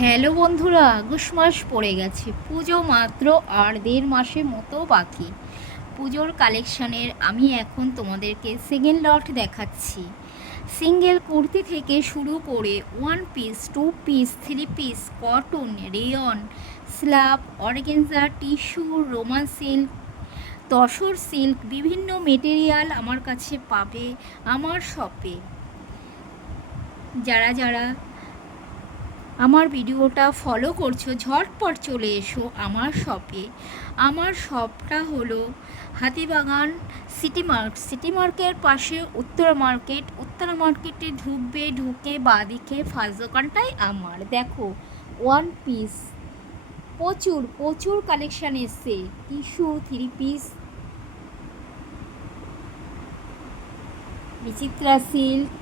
Hello বন্ধুরা, August মাস পড়ে গেছে, পুজো মাত্র আর 1.5 মাসের মতো বাকি। পুজোর কালেকশানের আমি এখন তোমাদেরকে সেকেন্ড লট দেখাচ্ছি। সিঙ্গেল কুর্তি থেকে শুরু করে 1 piece, 2 piece, 3 piece, cotton, rayon, slab, organza, tissue, Roman silk, tussar silk, বিভিন্ন মেটেরিয়াল আমার কাছে পাবে আমার শপে। যারা যারা আমার ভিডিওটা ফলো করছো ঝটপট চলে এসো আমার শপে। আমার শপটা হলো হাতিবাগান সিটি মার্কেটের পাশে উত্তরা মার্কেট। উত্তরা মার্কেটে ঢুকবে, ঢুকে বাঁদিকে ফার্স্ট দোকানটাই আমার। দেখো 1 পিস, প্রচুর প্রচুর কালেকশান এসছে। টিস্যু, 3 পিস, বিচিত্রা সিল্ক,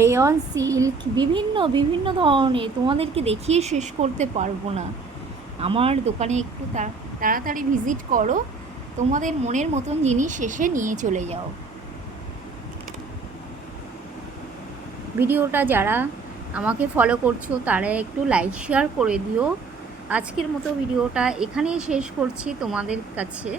রেয়ন সিল্ক, বিভিন্ন বিভিন্ন ধরনের, তোমাদেরকে দেখিয়ে শেষ করতে পারবো না। আমার দোকানে একটু তাড়াতাড়ি ভিজিট করো, তোমাদের মনের মতন জিনিস এসে নিয়ে চলে যাও। ভিডিওটা যারা আমাকে ফলো করছো তারা একটু লাইক শেয়ার করে দিও। আজকের মতো ভিডিওটা এখানেই শেষ করছি তোমাদের কাছে।